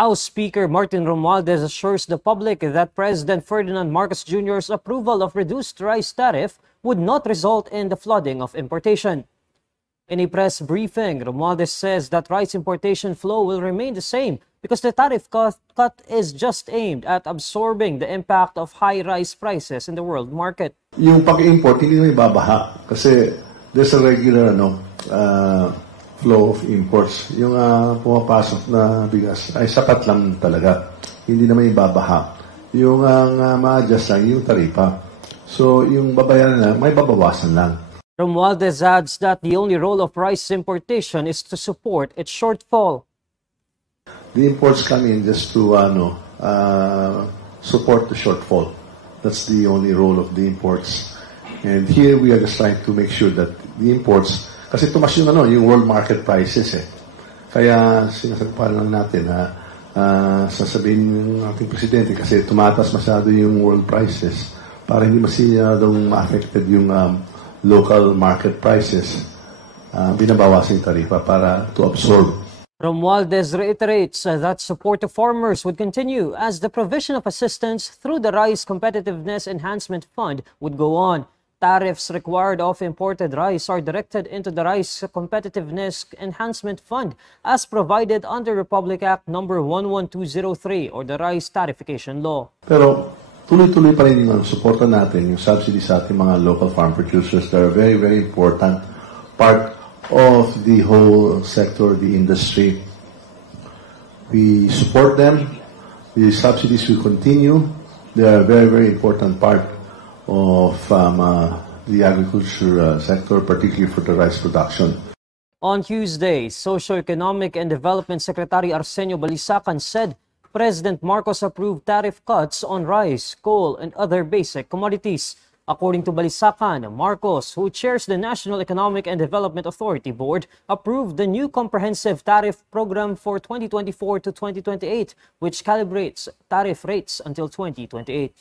House Speaker Martin Romualdez assures the public that President Ferdinand Marcos Jr.'s approval of reduced rice tariff would not result in the flooding of importation. In a press briefing, Romualdez says that rice importation flow will remain the same because the tariff cut is just aimed at absorbing the impact of high rice prices in the world market. Yung pag-import, hindi naman ibabaha kasi there's a regular flow of imports. Yung pumapasok na bigas ay sapat lang talaga. Hindi naman ibabaha. Yung ma-adjust lang yung taripa. So yung babayaran na, may babawasan lang. Romualdez adds that the only role of rice importation is to support its shortfall. The imports come in just to support the shortfall. That's the only role of the imports. And here we are just trying to make sure that the imports, kasi tumas yung world market prices eh. Kaya sinasagpan lang natin sasabihin ng ating presidente kasi tumatas masyado yung world prices para hindi masyadong ma-affected yung local market prices. Binabawasan yung tarifa para to absorb. Romualdez reiterates that support to farmers would continue as the provision of assistance through the Rice Competitiveness Enhancement Fund would go on. Tariffs required of imported rice are directed into the Rice Competitiveness Enhancement Fund as provided under Republic Act No. 11203 or the Rice Tariffication Law. Pero tuloy-tuloy pa rin yung suporta natin, yung subsidy sa ating mga local farm producers. They're a very, very important part of the whole sector, the industry. We support them. The subsidies will continue. They are a very, very important part of the agriculture sector, particularly for the rice production. On Tuesday, Socio-Economic and Development Secretary Arsenio Balisacan said President Marcos approved tariff cuts on rice, coal, and other basic commodities. According to Balisacan, Marcos, who chairs the National Economic and Development Authority Board, approved the new comprehensive tariff program for 2024 to 2028, which calibrates tariff rates until 2028.